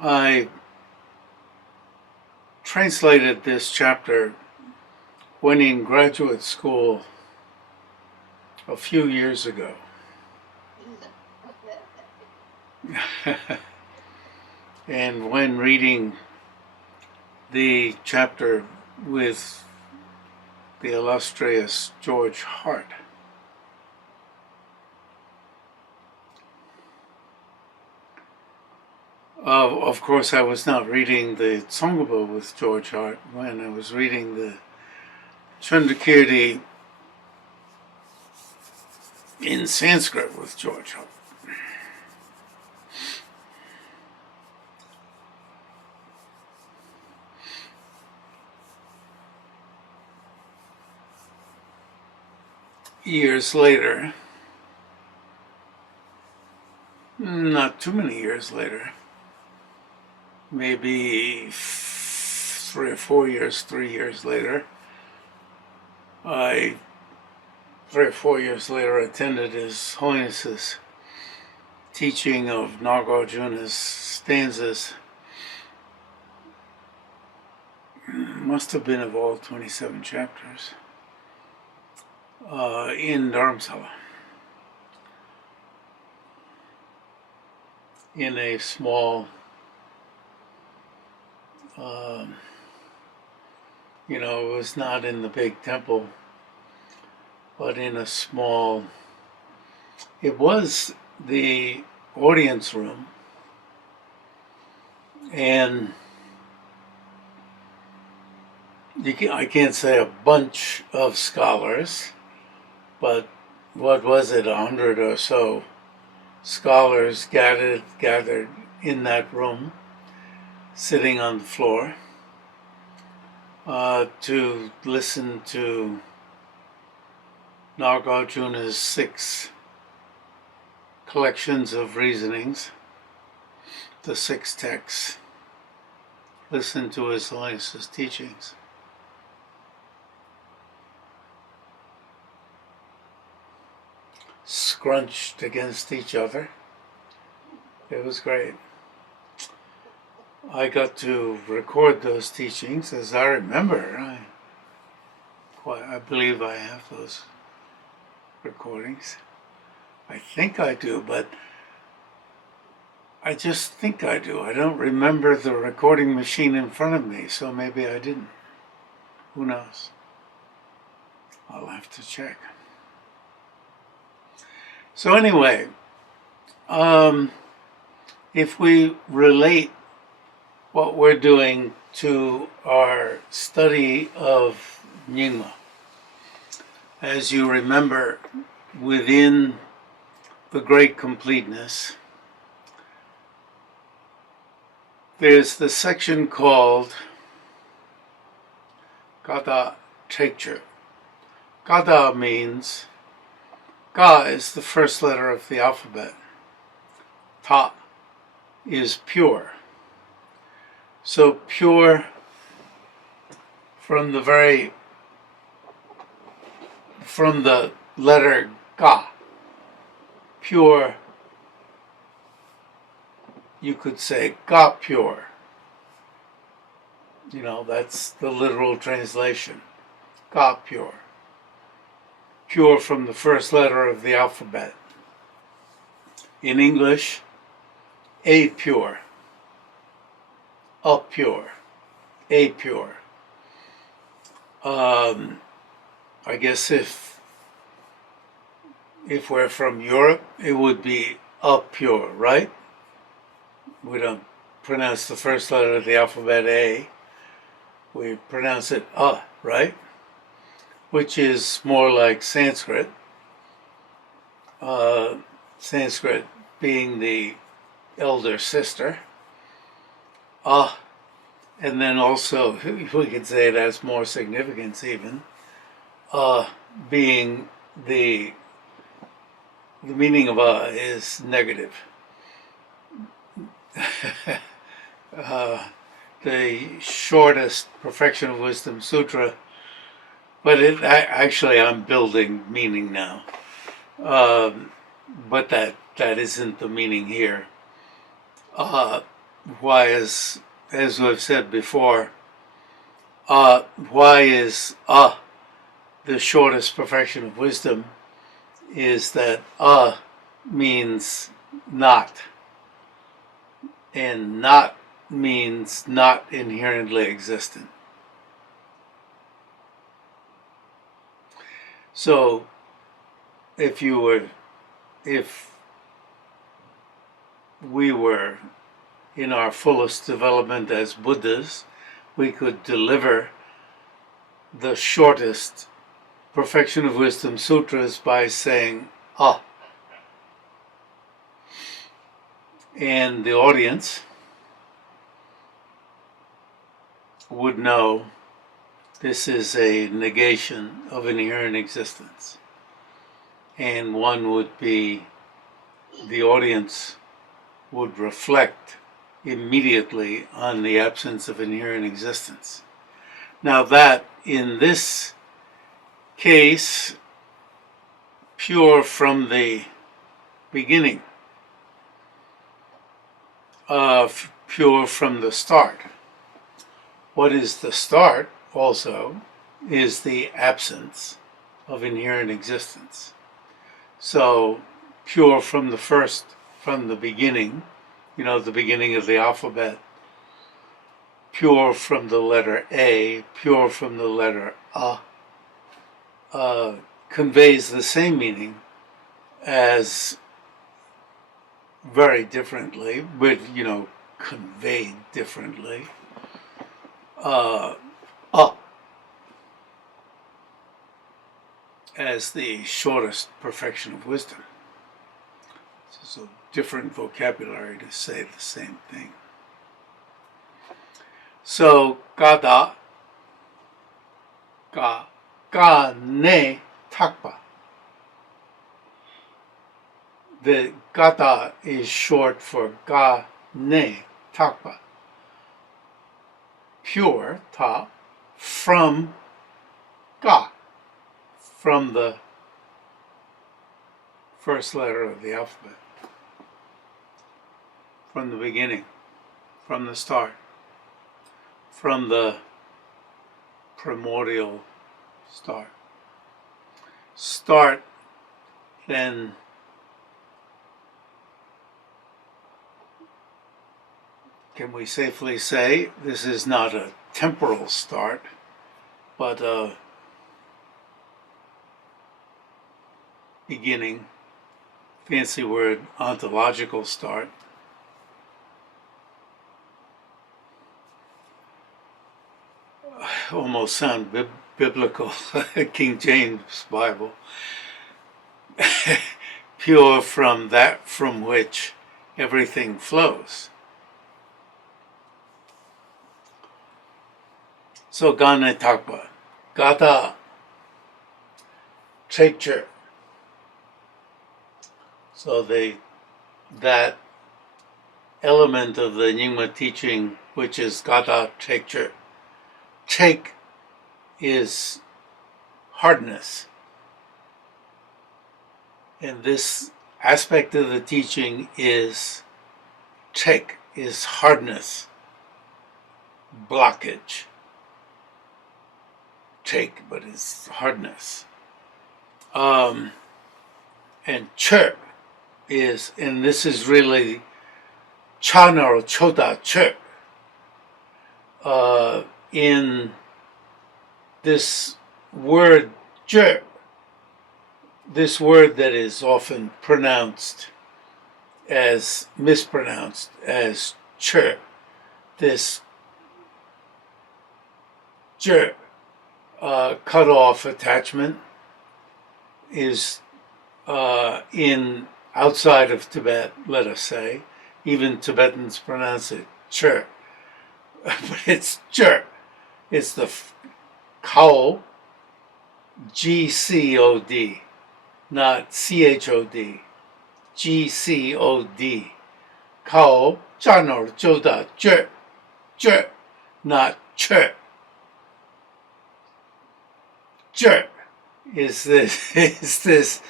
I translated this chapter when in graduate school a few years ago. And when reading the chapter with the illustrious George Hart, of course, I was not reading the Tsong-kha-pa with George Hart when I was reading the Chandrakirti in Sanskrit with George Hart. Years later, not too many years later, maybe 3 years later, I 3 or 4 years later attended His Holiness's teaching of Nagarjuna's stanzas. Must have been of all 27 chapters in Dharamsala, in a small, it was not in the big temple, but in a small, it was the audience room, and I can't say a bunch of scholars, but what was it, 100 or so scholars gathered in that room, sitting on the floor, to listen to Nagarjuna's 6 collections of reasonings, the 6 texts, listen to His Holiness's teachings. Scrunched against each other. It was great. I got to record those teachings as I remember. I believe I have those recordings. I think I do, but I just think I do. I don't remember the recording machine in front of me, so maybe I didn't. Who knows? I'll have to check. So anyway, if we relate what we're doing to our study of Nyingma, as you remember, within the Great Completeness, there's the section called Gada Teacher. Gada means, Ga is the first letter of the alphabet. Ta is pure. So pure from the letter Ga. Pure, you could say Ga pure. That's the literal translation. Ga pure. Pure from the first letter of the alphabet. In English, a pure, up pure, a pure. I guess if we're from Europe, it would be up pure, right? We don't pronounce the first letter of the alphabet A. We pronounce it right? Which is more like Sanskrit. Sanskrit being the elder sister. And then also, we could say it has more significance even, being the meaning of is negative. The shortest Perfection of Wisdom Sutra, but actually I'm building meaning now. But that isn't the meaning here. why is, as we've said before, why is the shortest perfection of wisdom, is that means not, and not means not inherently existent. So if we were in our fullest development as Buddhas, we could deliver the shortest perfection of wisdom sutras by saying and the audience would know this is a negation of inherent existence, and one would be, the audience would reflect immediately on the absence of inherent existence. Now that, in this case, pure from the beginning, pure from the start. What is the start also is the absence of inherent existence. So pure from the first, from the beginning, the beginning of the alphabet, pure from the letter A, pure from the letter A, conveys the same meaning as, very differently, but conveyed differently, as the shortest perfection of wisdom. It's a different vocabulary to say the same thing. So gada, ga ne takpa. The gata is short for ga ne takpa. Pure, ta, from ga, from the first letter of the alphabet, from the beginning, from the start, from the primordial start. Start, then, can we safely say this is not a temporal start, but a beginning, fancy word, ontological start. Almost sound biblical, King James Bible. Pure from that from which everything flows. So gane takpa, gata, treatise. So that element of the Nyingma teaching, which is gata treatise. Take is hardness. And this aspect of the teaching is take, is hardness, blockage. Take, but it's hardness. And che is, and this is really chana or chota che. In this word che, this word that is often mispronounced as che, this che, cut off attachment, is in outside of Tibet, let us say. Even Tibetans pronounce it che, but it's che. It's the kao, G-C-O-D, not C-H-O-D, G-C-O-D. Kao, chanor, joda, che, not che. Che is this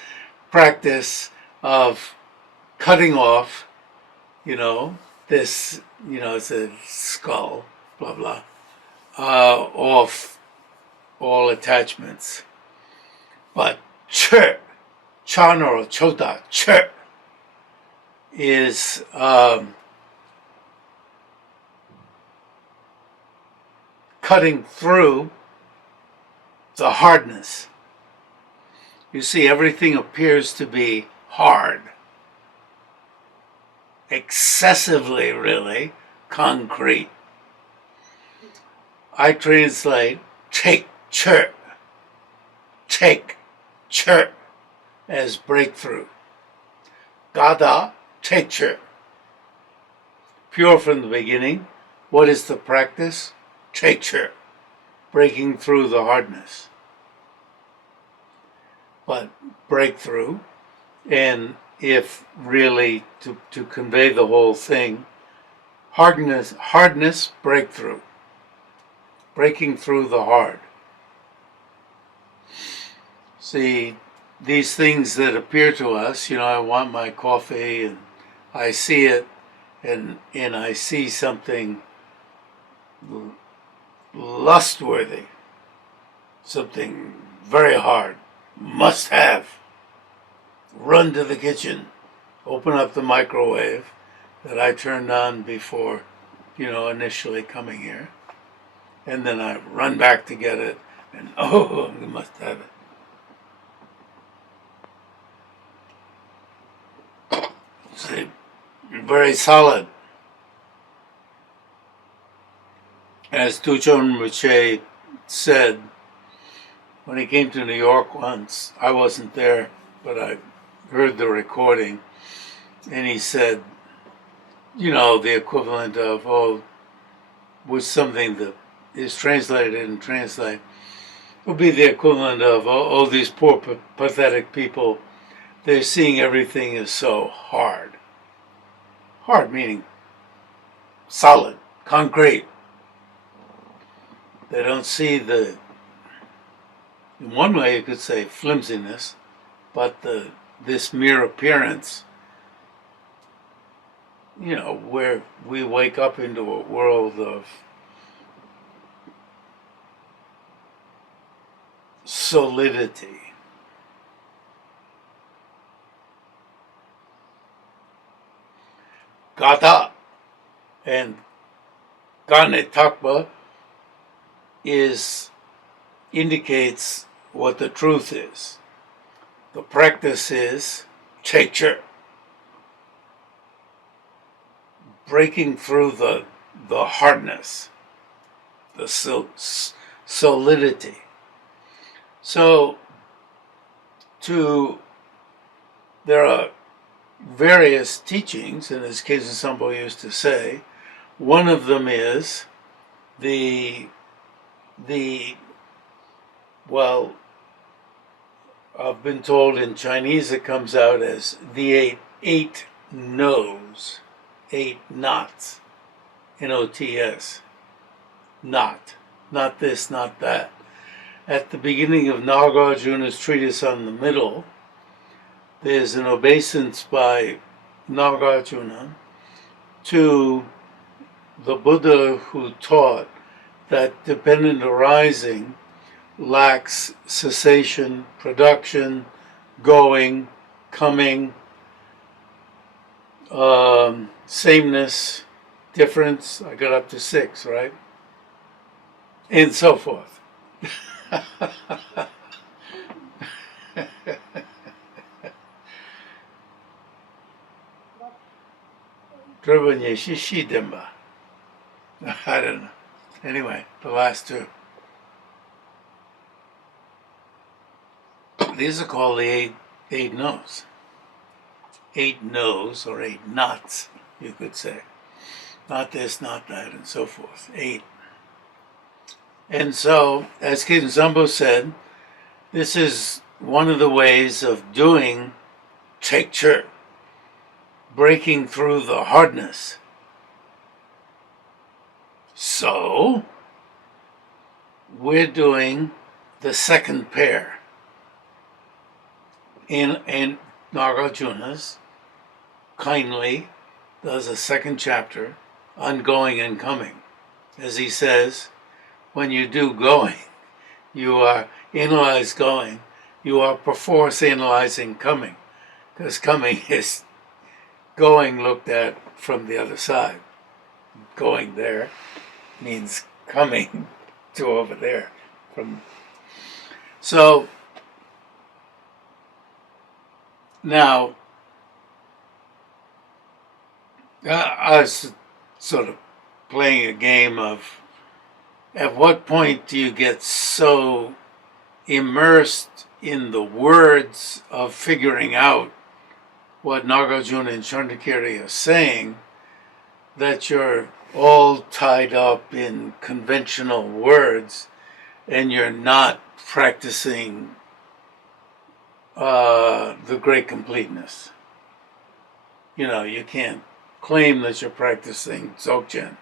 practice of cutting off, this, it's a skull, blah, blah, off all attachments. But che, chanor, chota, che, is cutting through the hardness. You see, everything appears to be hard, excessively, really, concrete. I translate take che as breakthrough. Gada teacher. Pure from the beginning. What is the practice? Teacher. Breaking through the hardness. But breakthrough, and if really to convey the whole thing, hardness, breakthrough. Breaking through the hard. See, these things that appear to us, I want my coffee, and I see it, and I see something lustworthy, something very hard, must have. Run to the kitchen, open up the microwave that I turned on before, initially coming here, and then I run back to get it, and I must have it. See, very solid. As Tuchon Rinpoche said, when he came to New York once, I wasn't there, but I heard the recording, and he said, the equivalent of, was something that is translated and translate, would be the equivalent of, these poor, pathetic people, they're seeing everything as so hard. Hard meaning solid, concrete. They don't see in one way you could say flimsiness, but this mere appearance, where we wake up into a world of solidity. Gata and Gane Takpa indicates what the truth is. The practice is Chekcher, breaking through the hardness, the solidity. So, there are various teachings, and as Keizo Sampo used to say, one of them is I've been told in Chinese it comes out as the eight no's, 8 knots, N-O-T-S, not this, not that. At the beginning of Nagarjuna's treatise on the middle, there's an obeisance by Nagarjuna to the Buddha who taught that dependent arising lacks cessation, production, going, coming, sameness, difference. I got up to 6, right? And so forth. I don't know. Anyway, the last 2. These are called the eight no's. 8 no's or 8 knots, you could say. Not this, not that, and so forth. 8. And so, as Keizo Sampo said, this is one of the ways of doing Chekcher, breaking through the hardness. So, we're doing the second pair in Nagarjuna's kindly does a second chapter on going and coming. As he says, when you do going, you are analyze going, you are perforce analyzing coming, because coming is going looked at from the other side. Going there means coming to over there. So now I was sort of playing a game of at what point do you get so immersed in the words of figuring out what Nagarjuna and Chandrakirti are saying that you're all tied up in conventional words and you're not practicing the great completeness. You know, you can't claim that you're practicing Dzogchen.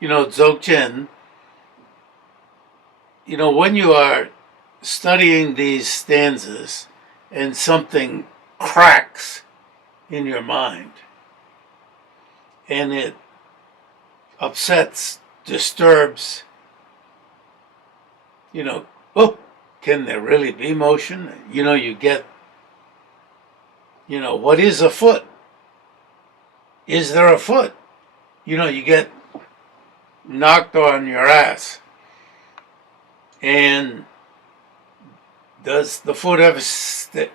You know, Dzogchen, you know, when you are studying these stanzas and something cracks in your mind and it upsets, disturbs, you know, oh, can there really be motion? You know, you get, you know, what is a foot? Is there a foot? You know, you get knocked on your ass. And does the foot ever step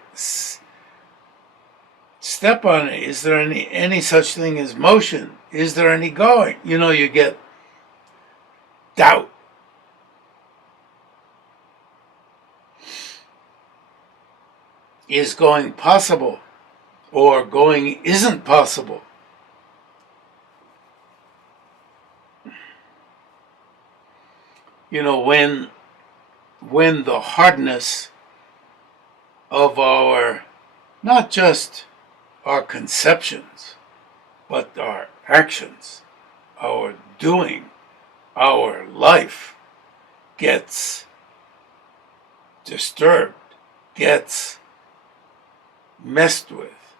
on it? Is there any such thing as motion? Is there any going? You know, you get doubt. Is going possible? Or going isn't possible? You know, when the hardness of our, not just our conceptions, but our actions, our doing, our life gets disturbed, gets messed with.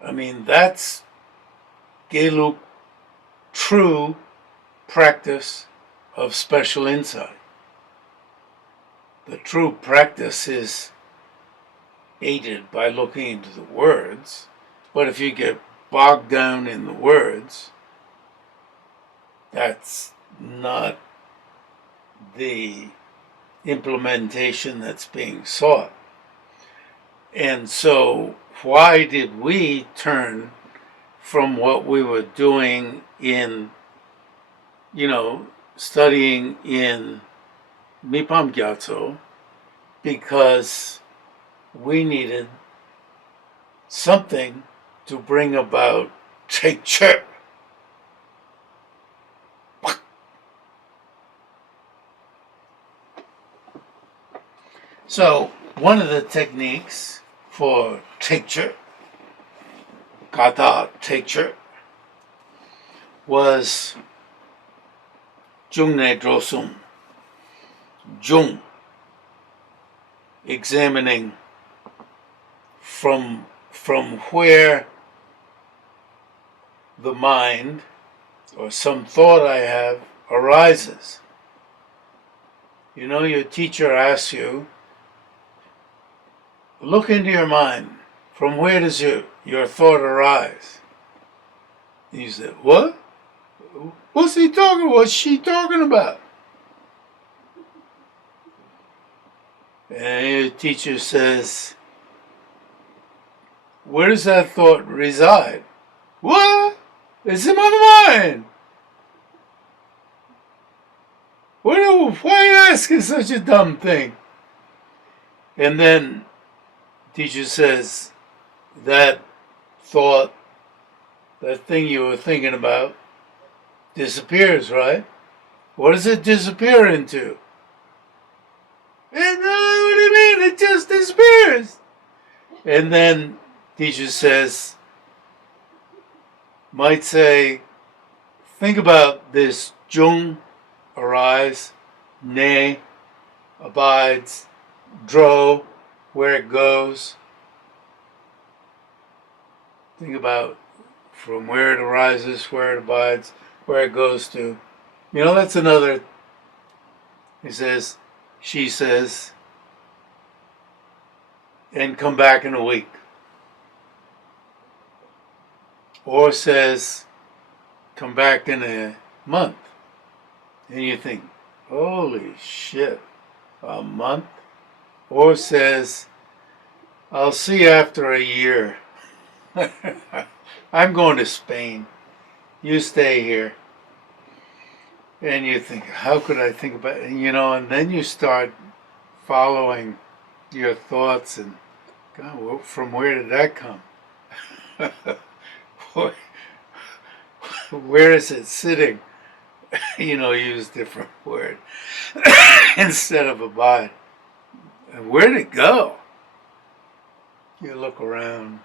I mean, that's Geluk, true practice of special insight. The true practice is aided by looking into the words, but if you get bogged down in the words, that's not the implementation that's being sought. And so why did we turn from what we were doing in, you know, studying in Mipam Gyatso? Because we needed something to bring about Cheche. So one of the techniques for Cheche, kata Cheche, was Jungne Drosum, Jung, examining from where the mind or some thought I have arises. You know, your teacher asks you, look into your mind. From where does your thought arise? And you say, what? What's he talking about? What's she talking about? And your teacher says, where does that thought reside? What? It's in my mind. Why are you asking such a dumb thing? And then teacher says, that thought, that thing you were thinking about, disappears, right? What does it disappear into? And what do you mean? It just disappears. And then teacher says, might say, think about this Jung, arise, Ne, abides, Dro, where it goes. Think about from where it arises, where it abides, where it goes to. You know, that's another. He says, she says, and come back in a week. Or says, come back in a month. And you think, holy shit, a month? Or says, I'll see you after a year. I'm going to Spain. You stay here. And you think, how could I think about it? You know, and then you start following your thoughts and, God, from where did that come? Where is it sitting? You know, use different word instead of abide. And where'd it go? You look around.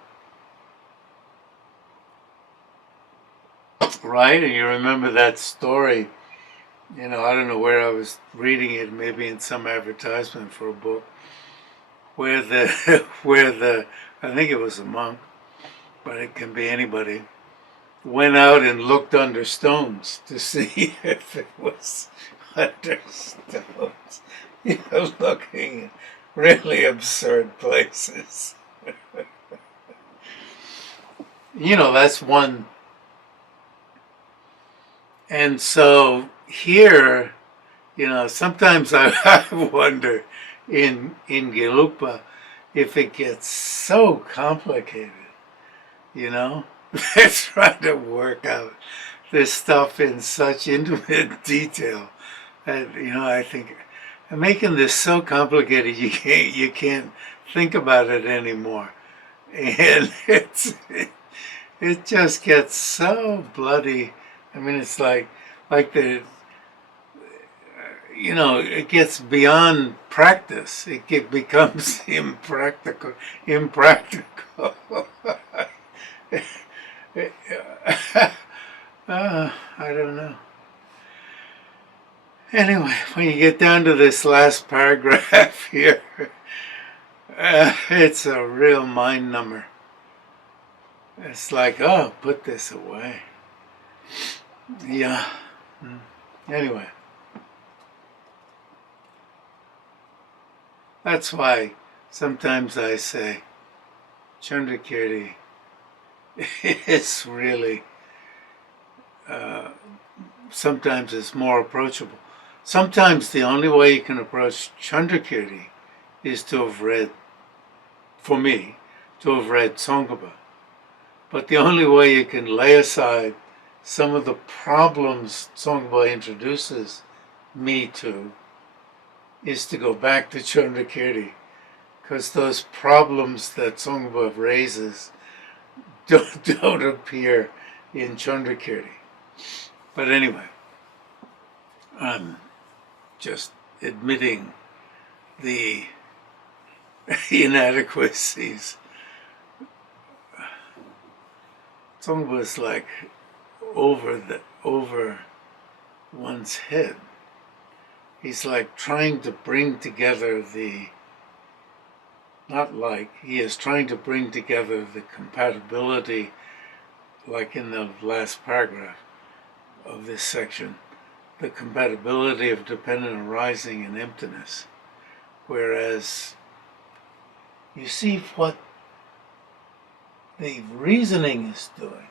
Right? And you remember that story. You know, I don't know where I was reading it, maybe in some advertisement for a book, where the I think it was a monk, but it can be anybody, went out and looked under stones to see if it was under stones. You know, looking in really absurd places. You know, that's one. And so here, you know, sometimes I wonder in Gelugpa if it gets so complicated, you know? They're trying to work out this stuff in such intimate detail. And, you know, I think making this so complicated you can't think about it anymore. And it just gets so bloody. I mean, it's like the, you know, it gets beyond practice. It becomes impractical. I don't know. Anyway, when you get down to this last paragraph here, it's a real mind number. It's like, oh, put this away. Yeah. Anyway. That's why sometimes I say Chandrakirti is really, sometimes it's more approachable. Sometimes the only way you can approach Chandrakirti is to have read, for me, to have read Tsong-kha-pa. But the only way you can lay aside some of the problems Tsong-kha-pa introduces me to is to go back to Chandrakirti, because those problems that Tsong-kha-pa raises don't appear in Chandrakirti. But anyway, I'm just admitting the inadequacies. Tsong-kha-pa is like over one's head. He's like trying to bring together he is trying to bring together the compatibility, like in the last paragraph of this section, the compatibility of dependent arising and emptiness. Whereas you see what the reasoning is doing.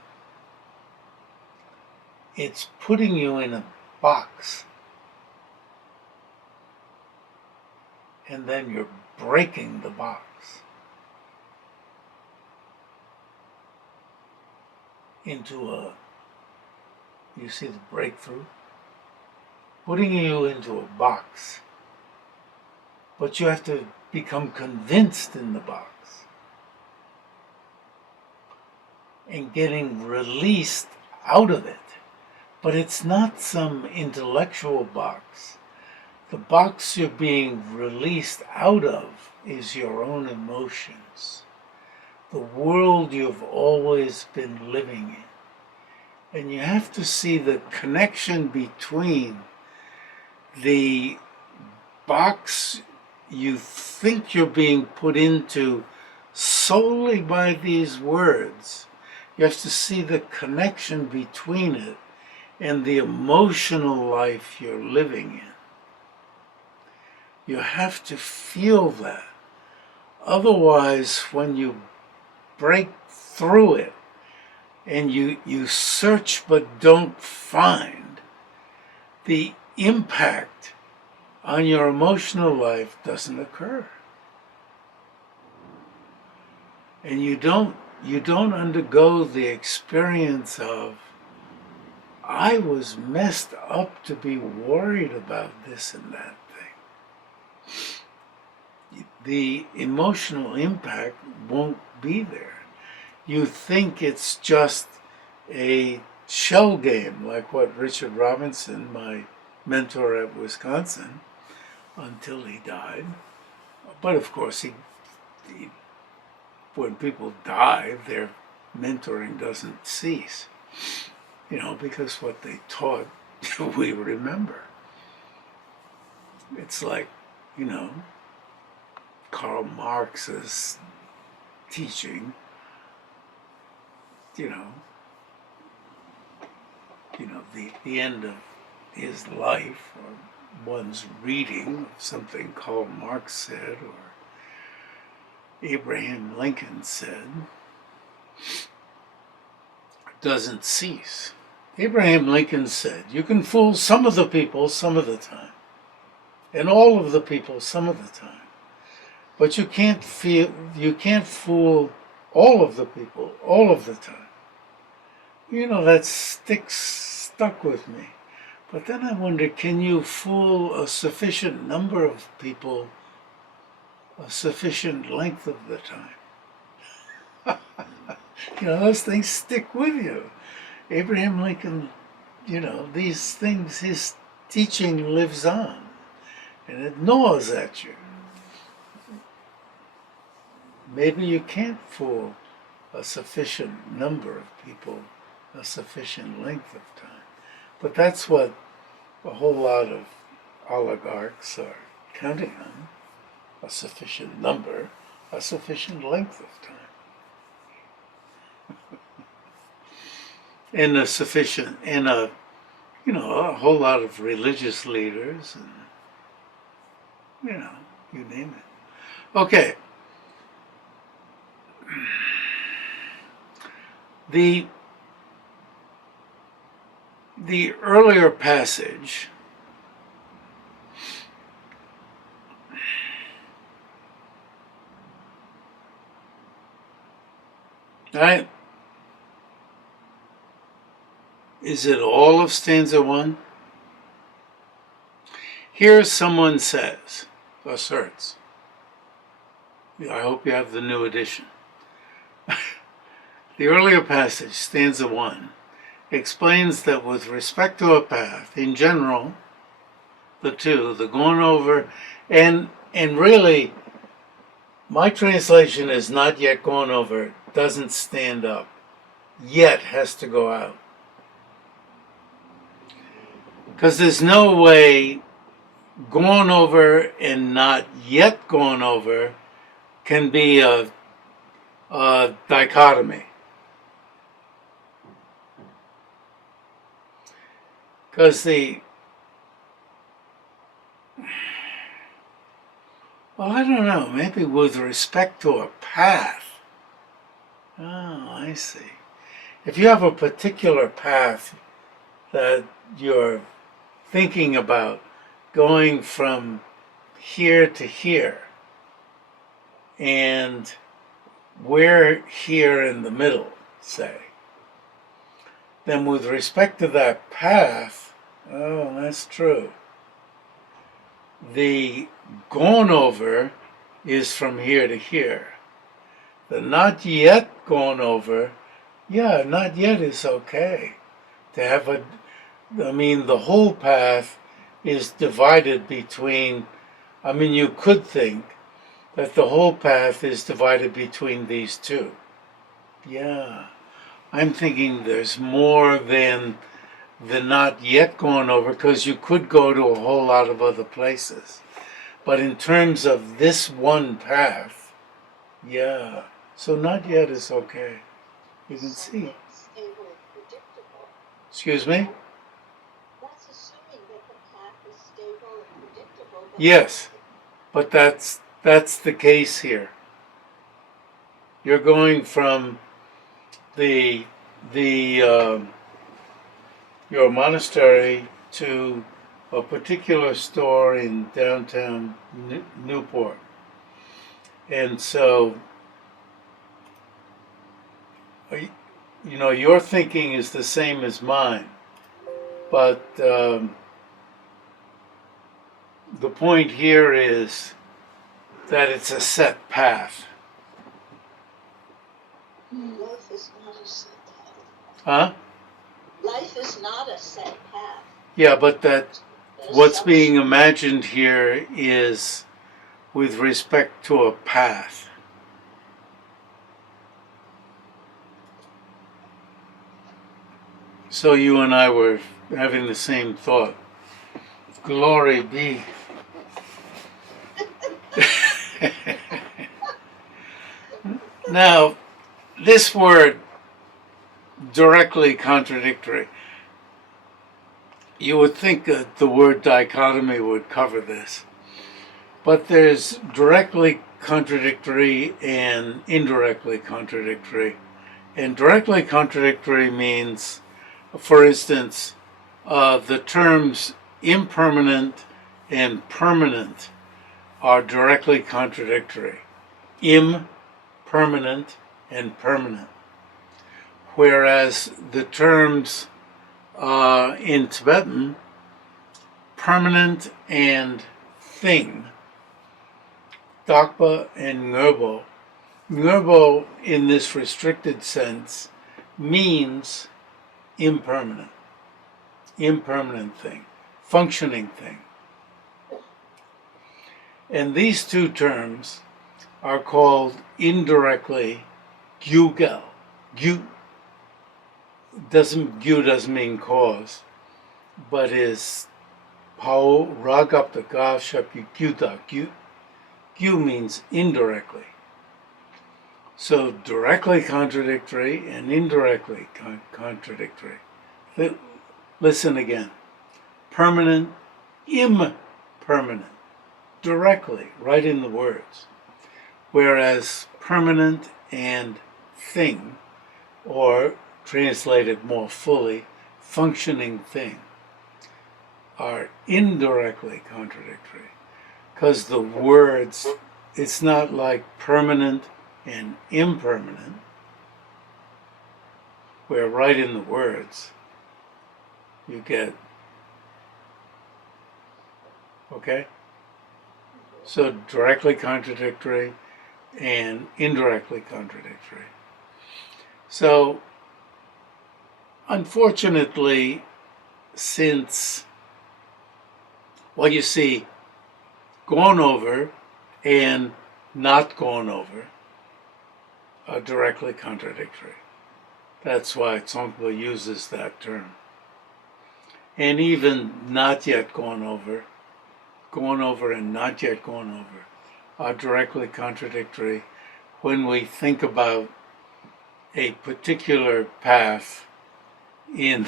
It's putting you in a box. And then you're breaking the box into you see the breakthrough? Putting you into a box. But you have to become convinced in the box. And getting released out of it. But it's not some intellectual box. The box you're being released out of is your own emotions. The world you've always been living in. And you have to see the connection between the box you think you're being put into solely by these words, You have to see the connection between it and the emotional life you're living in. You have to feel that. Otherwise, when you break through it and you search but don't find, the impact on your emotional life doesn't occur. And you don't undergo the experience of, I was messed up to be worried about this and that thing. The emotional impact won't be there. You think it's just a shell game, like what Richard Robinson, my mentor at Wisconsin, until he died. But of course, when people die, their mentoring doesn't cease, because what they taught, we remember. It's like, Karl Marx's teaching, the end of his life, or one's reading of something Karl Marx said, or Abraham Lincoln said, doesn't cease. Abraham Lincoln said, you can fool some of the people some of the time, and all of the people some of the time, but you can't fool all of the people all of the time. That stuck with me. But then I wonder, can you fool a sufficient number of people a sufficient length of the time? Those things stick with you. Abraham Lincoln, these things, his teaching lives on, and it gnaws at you. Maybe you can't fool a sufficient number of people a sufficient length of time. But that's what a whole lot of oligarchs are counting on. A sufficient number, a sufficient length of time. And a whole lot of religious leaders, and, you name it. Okay. The earlier passage right? Is it all of stanza 1? Here someone says, asserts. I hope you have the new edition. The earlier passage, stanza 1, explains that with respect to a path, in general, the going over, and really, my translation is not yet gone over, doesn't stand up, yet has to go out. Because there's no way gone over and not yet gone over can be a dichotomy. Because I don't know, maybe with respect to a path. Oh, I see. If you have a particular path that you're thinking about going from here to here, and we're here in the middle, say, then with respect to that path, oh, that's true. The gone over is from here to here. The not yet gone over, yeah, not yet is okay. To have the whole path is divided between, you could think that the whole path is divided between these two. Yeah, I'm thinking there's more than the not yet gone over, because you could go to a whole lot of other places. But in terms of this one path, yeah, so not yet is okay. You can see. Stable and predictable. Excuse me? That's assuming that the path is stable and predictable. Yes, but that's the case here. You're going from the your monastery to a particular store in downtown Newport, and so you know your thinking is the same as mine, but the point here is that it's a set path. Life is not a set path. Huh? Life is not a set path. Yeah, but what's being imagined here is with respect to a path. So you and I were having the same thought. Glory be. Now, this word, directly contradictory, you would think that the word dichotomy would cover this. But there's directly contradictory and indirectly contradictory. And directly contradictory means, for instance, the terms impermanent and permanent are directly contradictory. Impermanent and permanent. Whereas the terms in Tibetan, permanent and thing, Dakpa and Ngöbo. Ngöbo, in this restricted sense, means impermanent thing, functioning thing. And these two terms are called indirectly gyugel. Gyu doesn't mean cause, but is pao ragapta ga shapi gyuda. Gyu means indirectly. So directly contradictory and indirectly contradictory. Listen again. Permanent, impermanent. Directly, right in the words. Whereas permanent and thing, or translated more fully, functioning thing, are indirectly contradictory. Because the words, it's not like permanent and impermanent, where right in the words you get, okay? So directly contradictory and indirectly contradictory. So unfortunately, since, well, you see, gone over and not gone over are directly contradictory. That's why Tsong-kha-pa uses that term. And even not yet gone over and not yet gone over are directly contradictory when we think about a particular path in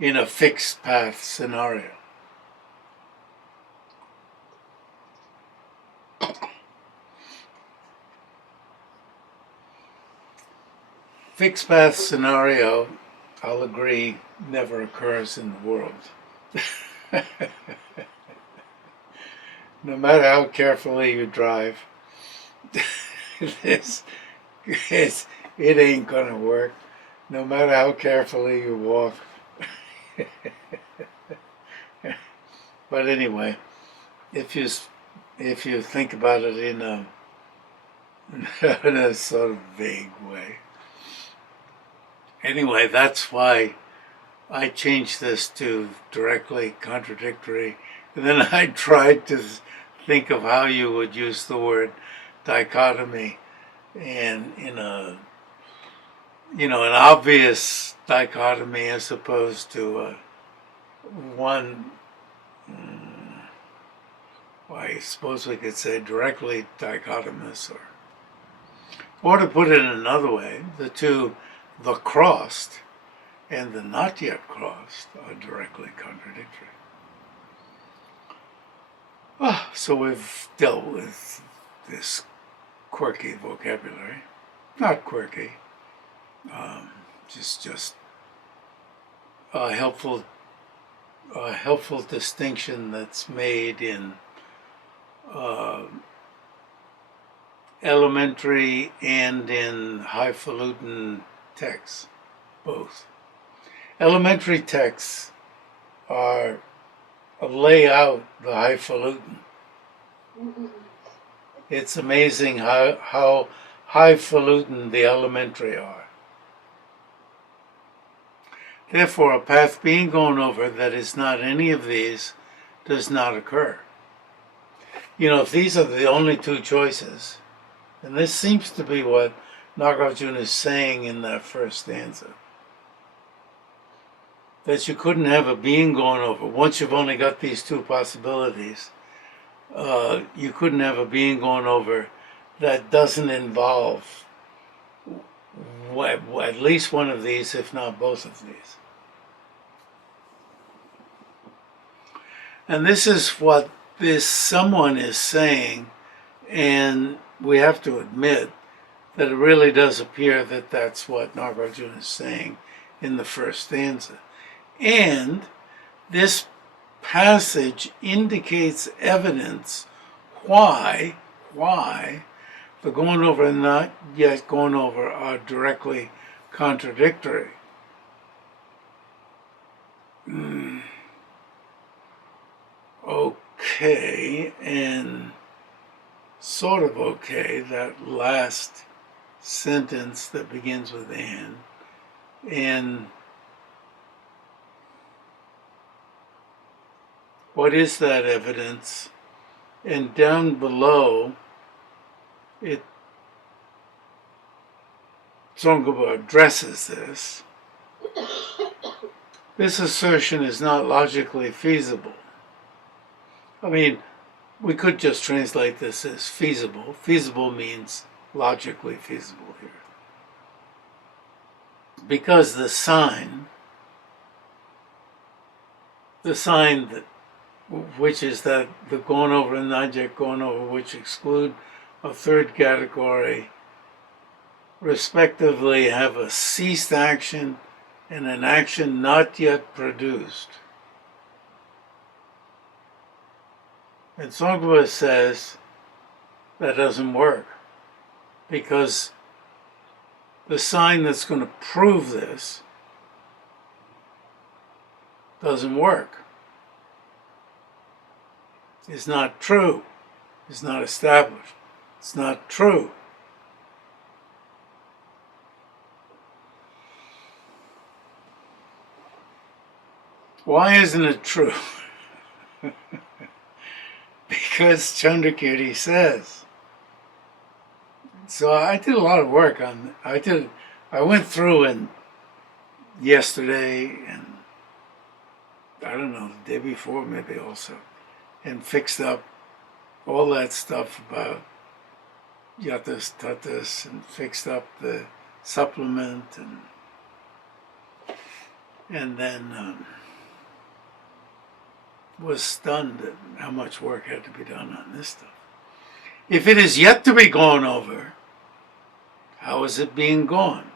in a fixed path scenario. Fixed path scenario, I'll agree, never occurs in the world. No matter how carefully you drive, it ain't gonna work. No matter how carefully you walk. But anyway, if you think about it in a sort of vague way. Anyway, that's why I changed this to directly contradictory. And then I tried to think of how you would use the word dichotomy, and in an obvious dichotomy as opposed to one. Well, I suppose we could say directly dichotomous, or Or to put it another way, the two, the crossed and the not yet crossed, are directly contradictory. So we've dealt with this quirky vocabulary. Not quirky, just a helpful distinction that's made in elementary and in highfalutin texts, both. Elementary texts are lay out the highfalutin. It's amazing how highfalutin the elementary are. Therefore, a path being gone over that is not any of these does not occur. If these are the only two choices, and this seems to be what Nagarjuna is saying in that first stanza, that you couldn't have a being going over. Once you've only got these two possibilities, you couldn't have a being going over that doesn't involve at least one of these, if not both of these. And this is what this someone is saying, and we have to admit that it really does appear that that's what Nagarjuna is saying in the first stanza. And this passage indicates evidence why the going over and not yet going over are directly contradictory. Okay, and sort of okay, that last sentence that begins with and what is that evidence? And down below, Tsong-kha-pa addresses this. This assertion is not logically feasible. I mean, we could just translate this as feasible. Feasible means logically feasible here. Because the sign that, which is that the going over and not yet going over, which exclude a third category, respectively have a ceased action and an action not yet produced. And Tsong-kha-pa says that doesn't work, because the sign that's going to prove this doesn't work. It's not true. It's not established. It's not true. Why isn't it true? Because Chandrakirti says. So I did a lot of work on. I went through and yesterday and I don't know, the day before maybe also, and fixed up all that stuff about yatas, tatas, and fixed up the supplement, and then was stunned at how much work had to be done on this stuff. If it is yet to be gone over, how is it being gone?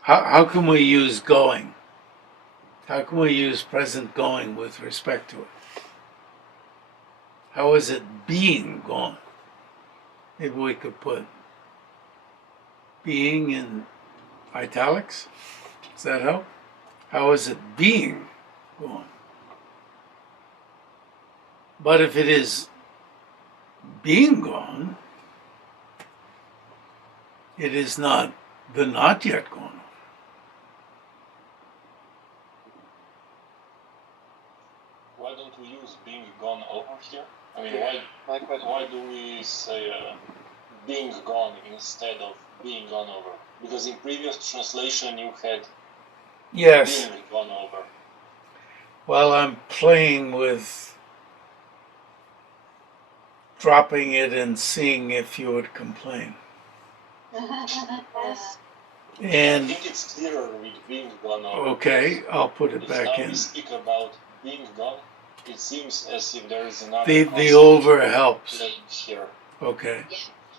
How can we use going? How can we use present going with respect to it? How is it being gone? Maybe we could put being in italics. Does that help? How is it being gone? But if it is being gone, it is not the not yet gone. Why don't we use being gone over here? I mean, why do we say being gone instead of being gone over? Because in previous translation you had Yes. being gone over. Well, I'm playing with dropping it and seeing if you would complain. Yes. I And think it's clearer with being gone over. okay, I'll put it If back now in. we speak about being gone, it seems as if there is another The concept over helps. latent here. Okay.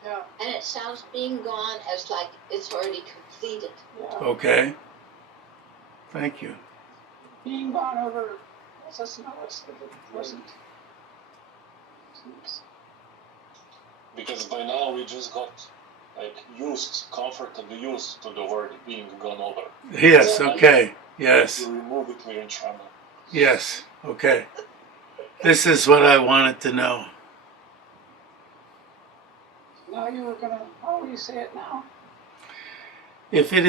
Yeah. And it sounds being gone as like it's already completed. Yeah. Okay. Thank you. Being gone over lets us know it's the present. Because by now we just got comfortably used to the word being gone over. Yes, okay. Yes. If you remove it, we're in trouble. Yes. Okay. This is what I wanted to know. Now you were gonna, how will you say it now? If it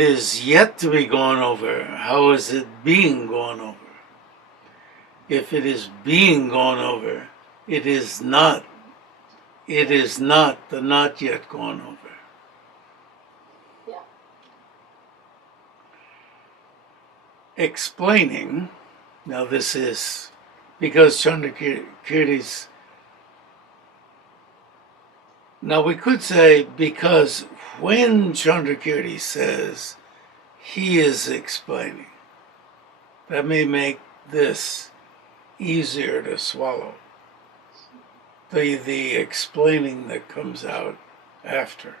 is yet to be gone over, how is it being gone over? If it is being gone over, it is not the not yet gone over. Yeah. Explaining, now this is because Chandrakirti's, now we could say because when Chandrakirti says he is explaining, that may make this easier to swallow. The explaining that comes out after.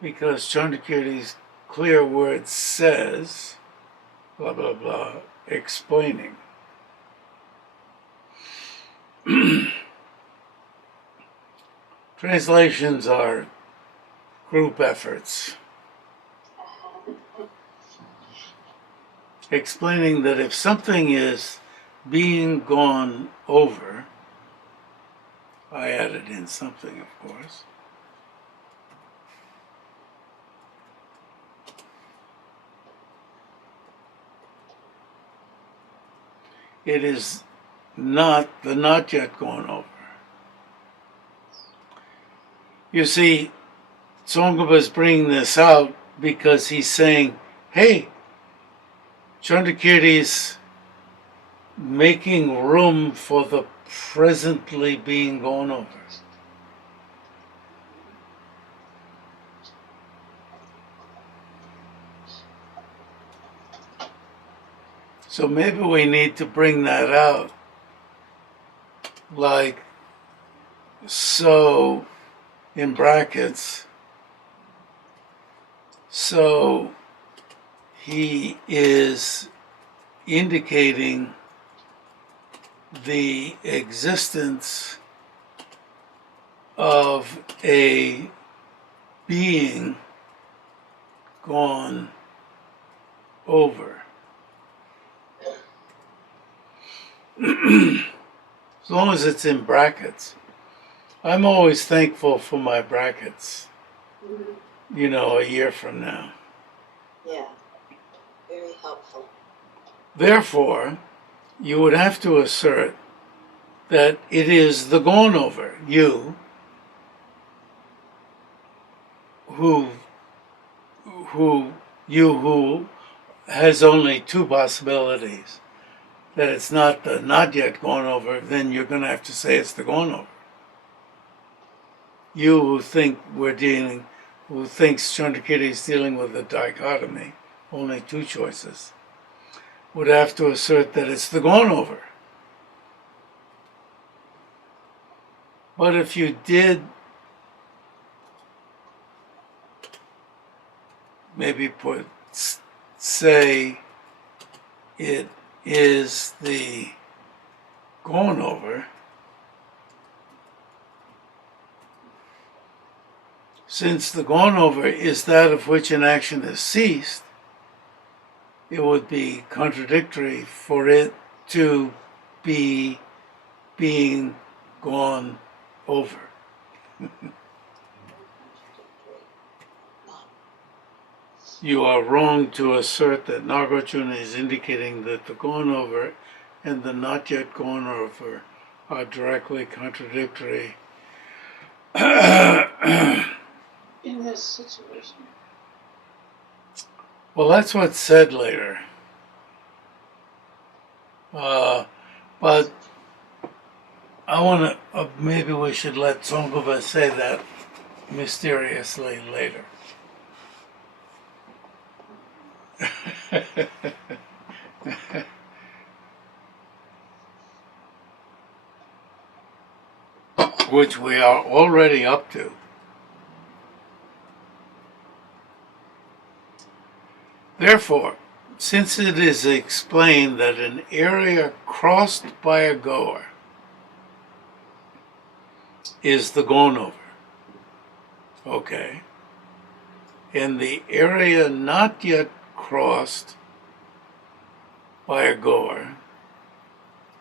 Because Chandrakirti's clear word says, blah, blah, blah, explaining. Translations are group efforts. Explaining that if something is being gone over, I added in something, of course. It is not the not yet gone over. You see, Tsong-kha-pa is bringing this out because he's saying, hey, Chandrakirti's making room for the presently being gone over. So maybe we need to bring that out. Like, so, in brackets, so he is indicating the existence of a being gone over. As long as it's in brackets. I'm always thankful for my brackets, you know, a year from now. Yeah. Very helpful. Therefore, you would have to assert that it is the gone over, you, who has only two possibilities. That it's not the not yet gone over, then you're going to have to say it's the gone over. You who think who thinks Chandrakirti is dealing with a dichotomy, only two choices, would have to assert that it's the gone over. But if you did maybe say it is the gone over, since the gone over is that of which an action has ceased, it would be contradictory for it to be being gone over. You are wrong to assert that Nagarjuna is indicating that the gone over and the not yet gone over are directly contradictory. In this situation. Well, that's what's said later. But I want to, maybe we should let Tsong-kha-pa say that mysteriously later. Which we are already up to. Therefore, since it is explained that an area crossed by a goer is the gone over, okay, and the area not yet crossed by a goer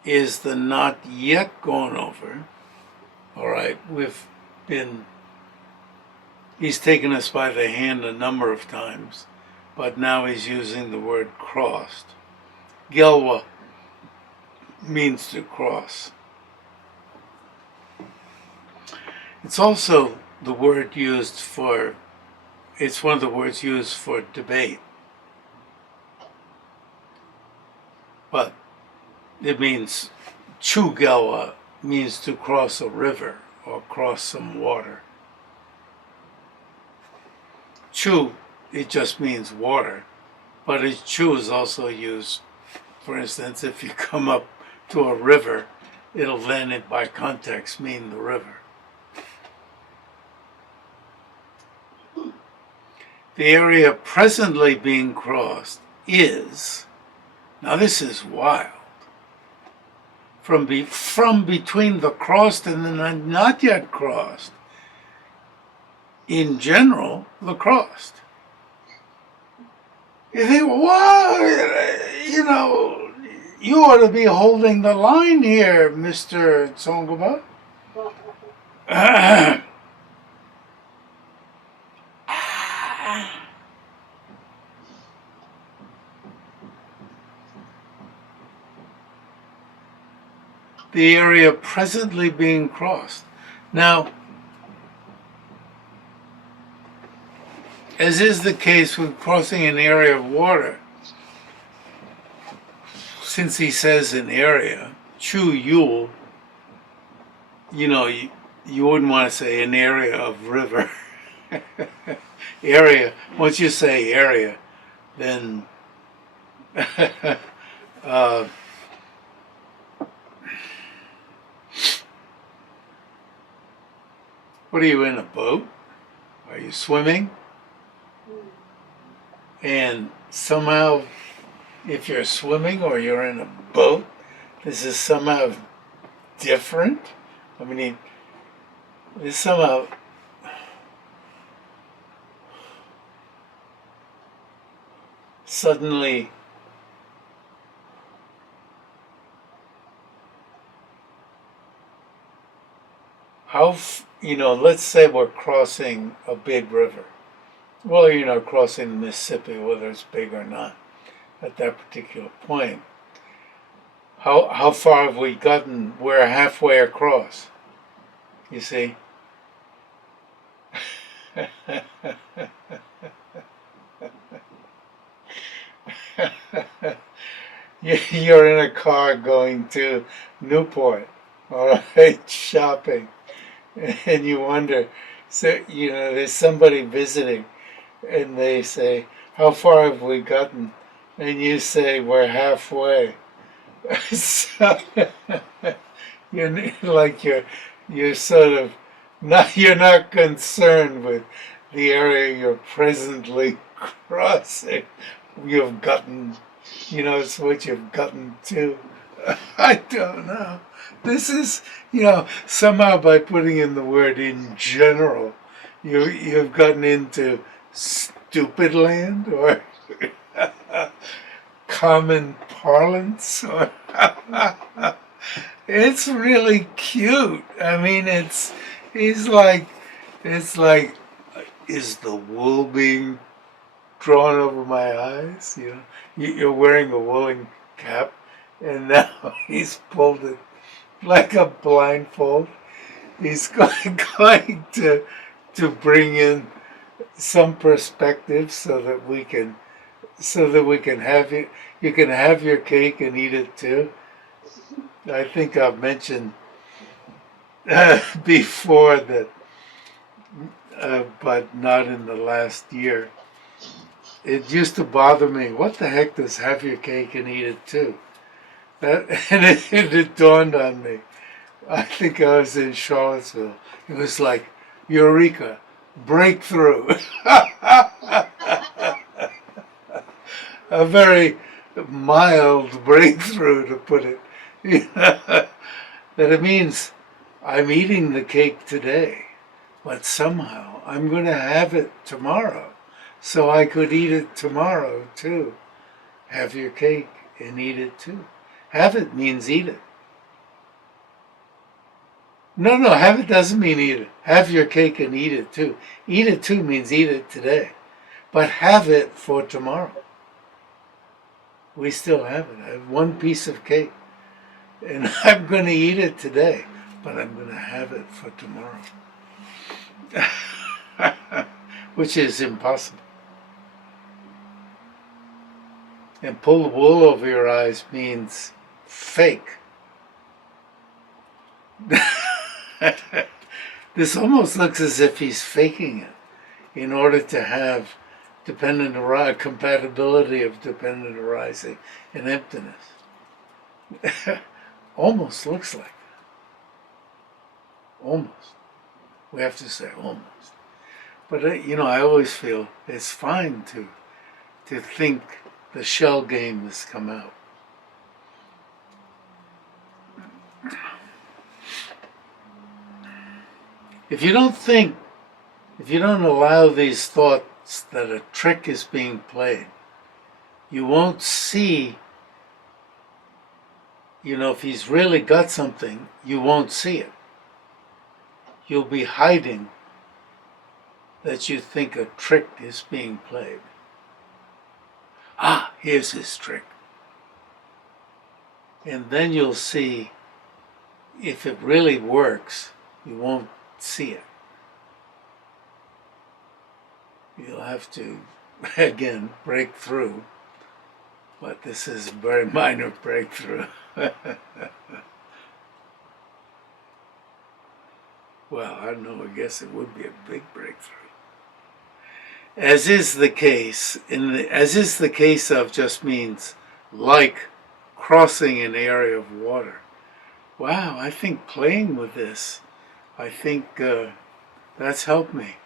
is the not yet gone over. All right, he's taken us by the hand a number of times, but now he's using the word crossed. Gelwa means to cross. It's also the word used for, it's one of the words used for debate. But it means, chu gelwa means to cross a river or cross some water. Chu, it just means water, but chu is also used, for instance, if you come up to a river, it'll then, by context, mean the river. The area presently being crossed is, now this is wild, from between the crossed and the not yet crossed, in general, the crossed. You think, well, you know, you ought to be holding the line here, Mr. Tsong-kha-pa. The area presently being crossed. Now, as is the case with crossing an area of water, since he says an area, chu yul, you know, you wouldn't want to say an area of river. Area, once you say area, then what are you, in a boat? Are you swimming? And somehow, if you're swimming or you're in a boat, this is somehow different. I mean, it's somehow suddenly let's say we're crossing a big river. Well, crossing the Mississippi, whether it's big or not, at that particular point. How far have we gotten? We're halfway across. You see? You're in a car going to Newport, all right, shopping, and you wonder, so, there's somebody visiting, and they say, how far have we gotten? And you say, we're halfway. So, you're sort of you're not concerned with the area you're presently crossing. You've gotten, it's what you've gotten to. I don't know. This is, somehow by putting in the word in general, you've gotten into stupid land or common parlance, or it's really cute. I mean, it's like, is the wool being drawn over my eyes? You're wearing a woolen cap, and now he's pulled it like a blindfold. He's going to bring in some perspective so that we can have it. You can have your cake and eat it too. I think I've mentioned before that, but not in the last year. It used to bother me. What the heck does have your cake and eat it too? And it dawned on me. I think I was in Charlottesville. It was like, eureka, breakthrough. A very mild breakthrough, to put it. That it means I'm eating the cake today, but somehow I'm going to have it tomorrow, so I could eat it tomorrow too. Have your cake and eat it too. Have it means eat it. No, have it doesn't mean eat it. Have your cake and eat it too. Eat it too means eat it today. But have it for tomorrow. We still have it. I have one piece of cake. And I'm going to eat it today. But I'm going to have it for tomorrow. Which is impossible. And pull the wool over your eyes means fake. This almost looks as if he's faking it in order to have compatibility of dependent arising and emptiness. Almost looks like that. Almost. We have to say almost. But I always feel it's fine to think the shell game has come out. If you don't allow these thoughts that a trick is being played, you won't see, if he's really got something, you won't see it. You'll be hiding that you think a trick is being played. Ah, here's his trick. And then you'll see if it really works, you won't see it. You'll have to, again, break through. But this is a very minor breakthrough. Well, I don't know, I guess it would be a big breakthrough. As is the case, of just means like crossing an area of water. Wow, I think playing with this, that's helped me.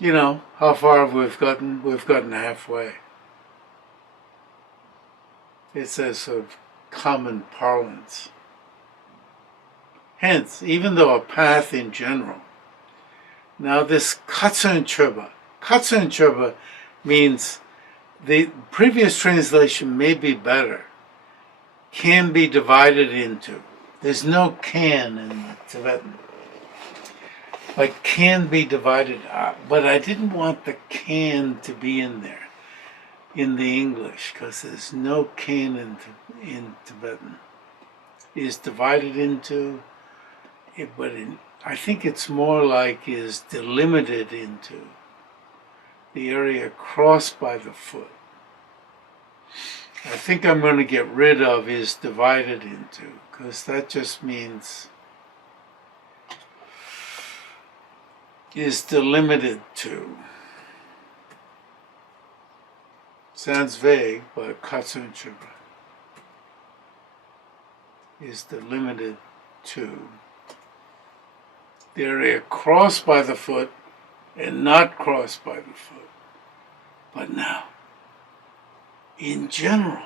How far we've gotten? We've gotten halfway. It's a sort of common parlance. Hence, even though a path in general. Now this Tsong-kha-pa means, the previous translation may be better, can be divided into. There's no can in Tibetan. Like can be divided up. But I didn't want the can to be in there in the English, because there's no can in Tibetan. Is divided into, but I think it's more like is delimited into, the area crossed by the foot. I think I'm going to get rid of is divided into, because that just means is delimited to. Sounds vague, but Tsong-kha-pa is delimited to. The area crossed by the foot and not crossed by the foot. But now, in general,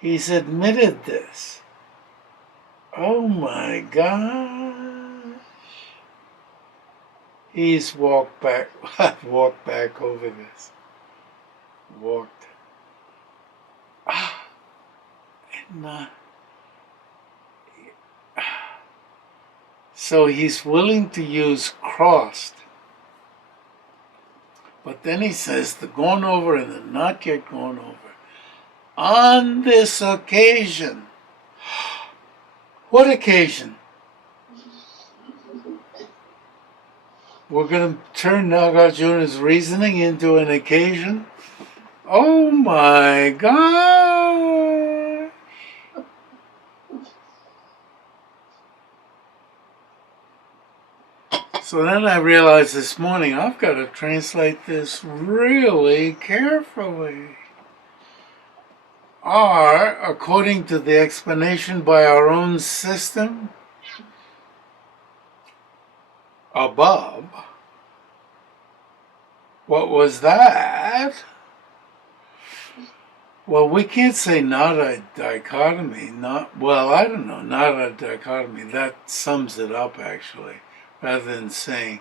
he's admitted this. Oh my gosh. He's walked back over this. Walked. And not. So he's willing to use crossed. But then he says the gone over and the not yet gone over. On this occasion. What occasion? We're going to turn Nagarjuna's reasoning into an occasion? Oh my God! So then I realized this morning I've got to translate this really carefully. Are, according to the explanation by our own system, above. What was that? Well, we can't say not a dichotomy. I don't know, not a dichotomy. That sums it up, actually, rather than saying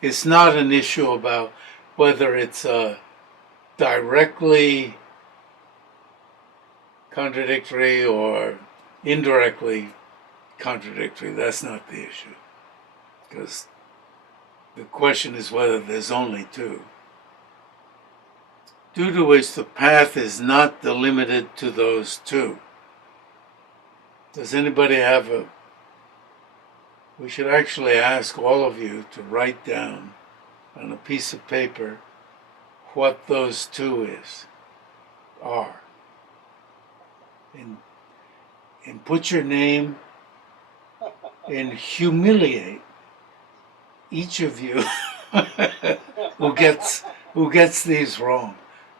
it's not an issue about whether it's directly contradictory or indirectly contradictory. That's not the issue. Because the question is whether there's only two. Due to which the path is not delimited to those two. Does anybody have a... We should actually ask all of you to write down on a piece of paper what those two are. And put your name and humiliate each of you who gets these wrong.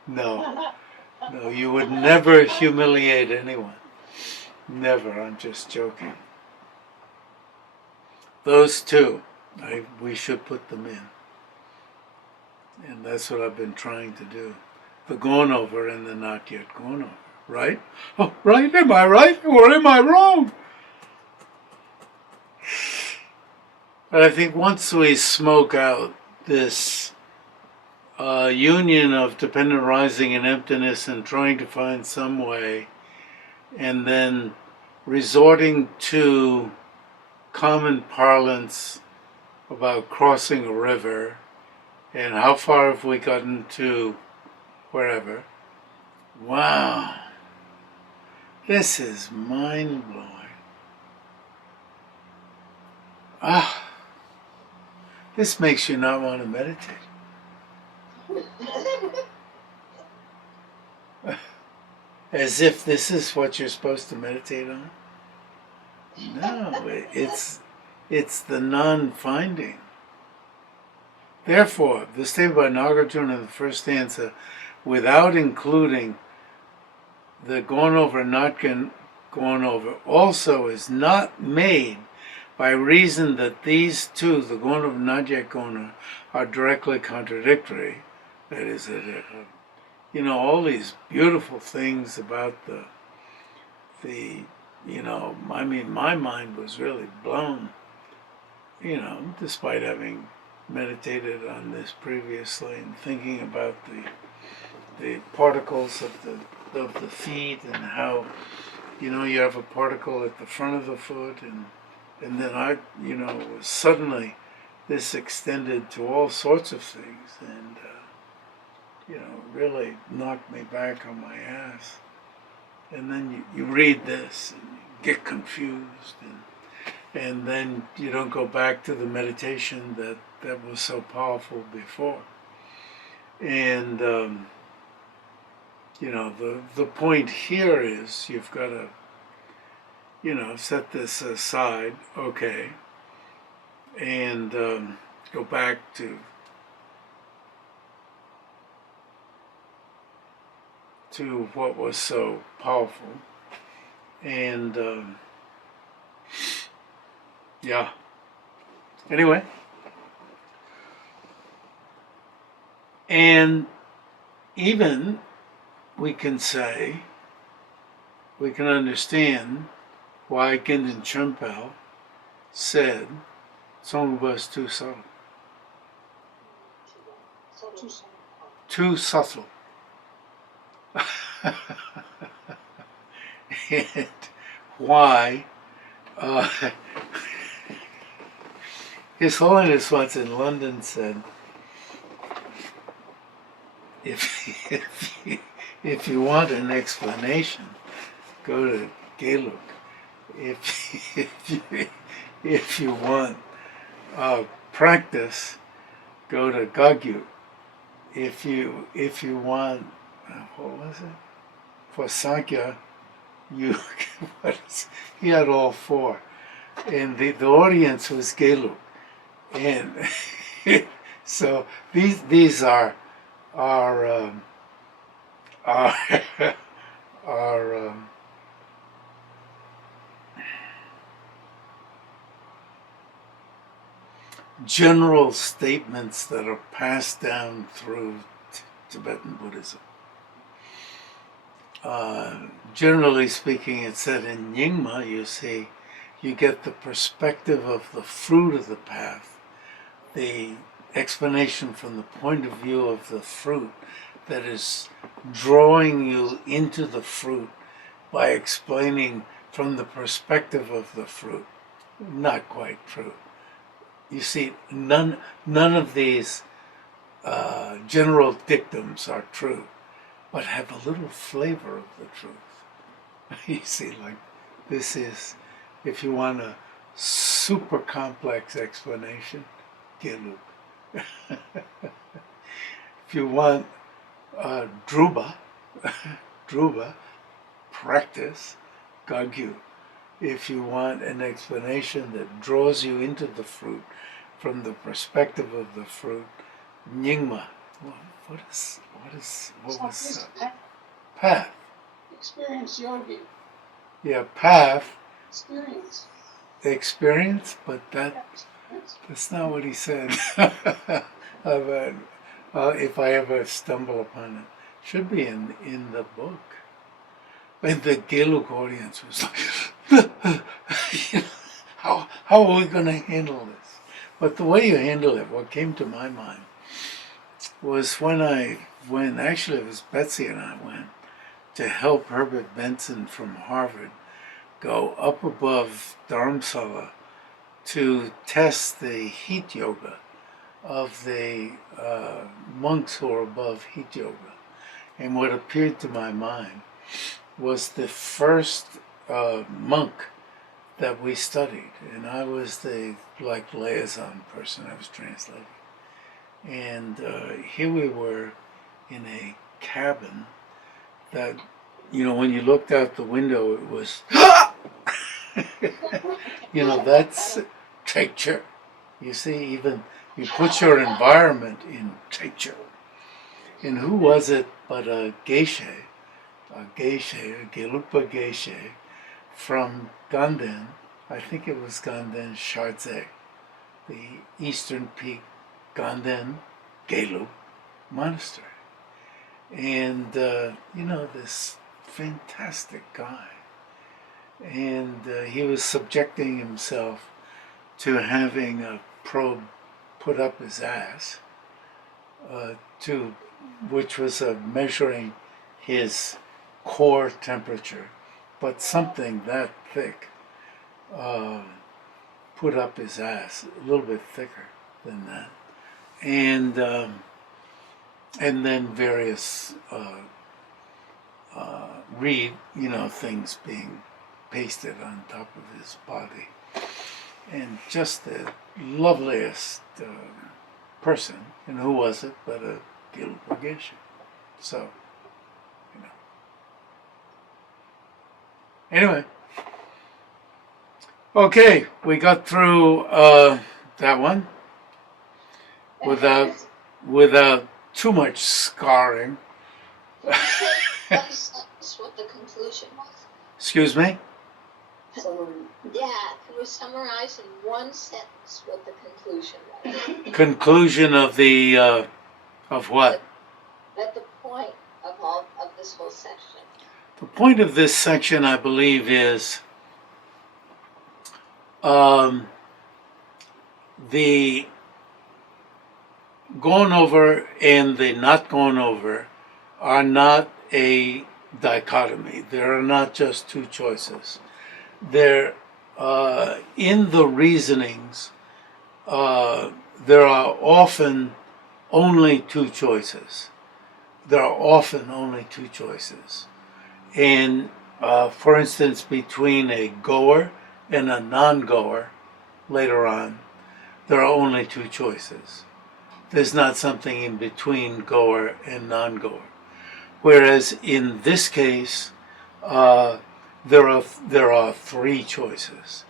No, you would never humiliate anyone. Never, I'm just joking. Those two, we should put them in. And that's what I've been trying to do. The gone over and the not yet gone over, right? Oh, right? Am I right or am I wrong? But I think once we smoke out this union of dependent rising and emptiness and trying to find some way, and then resorting to common parlance about crossing a river, and how far have we gotten to wherever. Wow, this is mind-blowing. This makes you not want to meditate. As if this is what you're supposed to meditate on? No, it's the non-finding. Therefore, the statement by Nagarjuna in the first stanza, without including the gone over and not gone over, also is not made by reason that these two, the gone over and not yet gone over, are directly contradictory. That is, all these beautiful things about my mind was really blown, despite having meditated on this previously and thinking about the particles of the feet and how, you have a particle at the front of the foot and then suddenly this extended to all sorts of things and, really knocked me back on my ass. And then you read this and you get confused and then you don't go back to the meditation that was so powerful before. And, the point here is you've got to, set this aside, okay, and go back to what was so powerful. And, anyway. And even we can understand why Gindan Chumpel said Tsong-kha-pa is too subtle. Too subtle. And why His Holiness once in London said, if you want an explanation, go to Geluk. If you want practice, go to Gagyu. If you want what was it? For Sankhya, he had all four. And the audience was Geluk. And so these are are are general statements that are passed down through Tibetan Buddhism. Generally speaking, it's said in Nyingma, you see, you get the perspective of the fruit of the path, the explanation from the point of view of the fruit that is drawing you into the fruit by explaining from the perspective of the fruit. Not quite true. You see, none of these general dictums are true, but have a little flavor of the truth. You see, like this is, if you want a super complex explanation, Gelug. If you want Druba, practice, Gagyu. If you want an explanation that draws you into the fruit from the perspective of the fruit, Nyingma. What was path? Experience yogi. Yeah, path. Experience. But that's not what he said. If I ever stumble upon it, should be in the book. And the Gelug audience was like, how are we going to handle this? But the way you handle it, what came to my mind was when actually it was Betsy and I went to help Herbert Benson from Harvard go up above Dharamsala to test the heat yoga of the monks who are above heat yoga. And what appeared to my mind was the first monk that we studied, and I was the liaison person. I was translating, and here we were in a cabin that, when you looked out the window, it was, that's teacher. You see, even you put your environment in teacher. And who was it but a Geshe, a Gelugpa Geshe from Ganden, I think it was Ganden Shardze, the eastern peak Ganden Gelug monastery. And, this fantastic guy. And he was subjecting himself to having a probe put up his ass, which was measuring his core temperature, but something that thick put up his ass, a little bit thicker than that, and then various things being pasted on top of his body, and just the loveliest person. And who was it but a Gelugpa Geshe? So, Anyway, okay, we got through that one without too much scarring. That's what the conclusion was. Excuse me? Yeah, can we summarize in one sentence what the conclusion was? Conclusion of the of what? At the point of this whole section. The point of this section, I believe, is the gone over and the not gone over are not a dichotomy. There are not just two choices. There, in the reasonings, there are often only two choices. There are often only two choices. And, for instance, between a goer and a non-goer, later on, there are only two choices. There's not something in between goer and non-goer. Whereas in this case, there are three choices.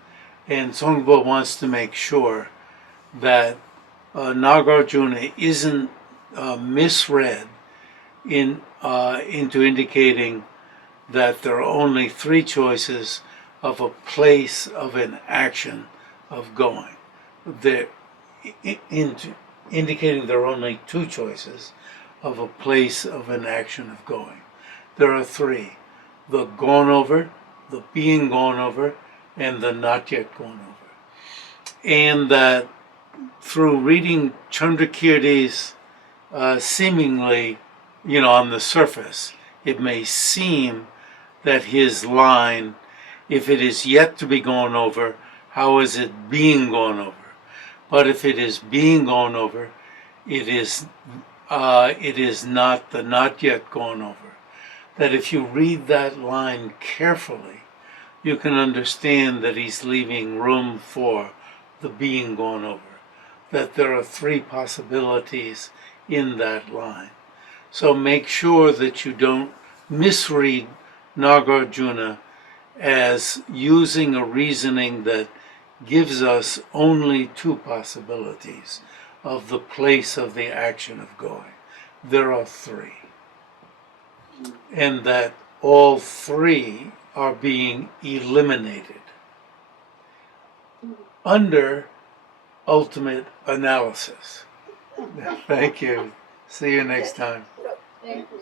And Tsongkha-pa wants to make sure that Nagarjuna isn't misread into indicating that there are only three choices of a place of an action of going. They're indicating there are only two choices of a place of an action of going. There are three: the gone over, the being gone over, and the not yet gone over. And that through reading Chandrakirti's seemingly, on the surface, it may seem that his line, if it is yet to be gone over, how is it being gone over? But if it is being gone over, it is not the not yet gone over. That if you read that line carefully, you can understand that he's leaving room for the being gone over. That there are three possibilities in that line. So make sure that you don't misread Nagarjuna as using a reasoning that gives us only two possibilities of the place of the action of going. There are three. And that all three are being eliminated under ultimate analysis. Thank you. See you next time. Thank you.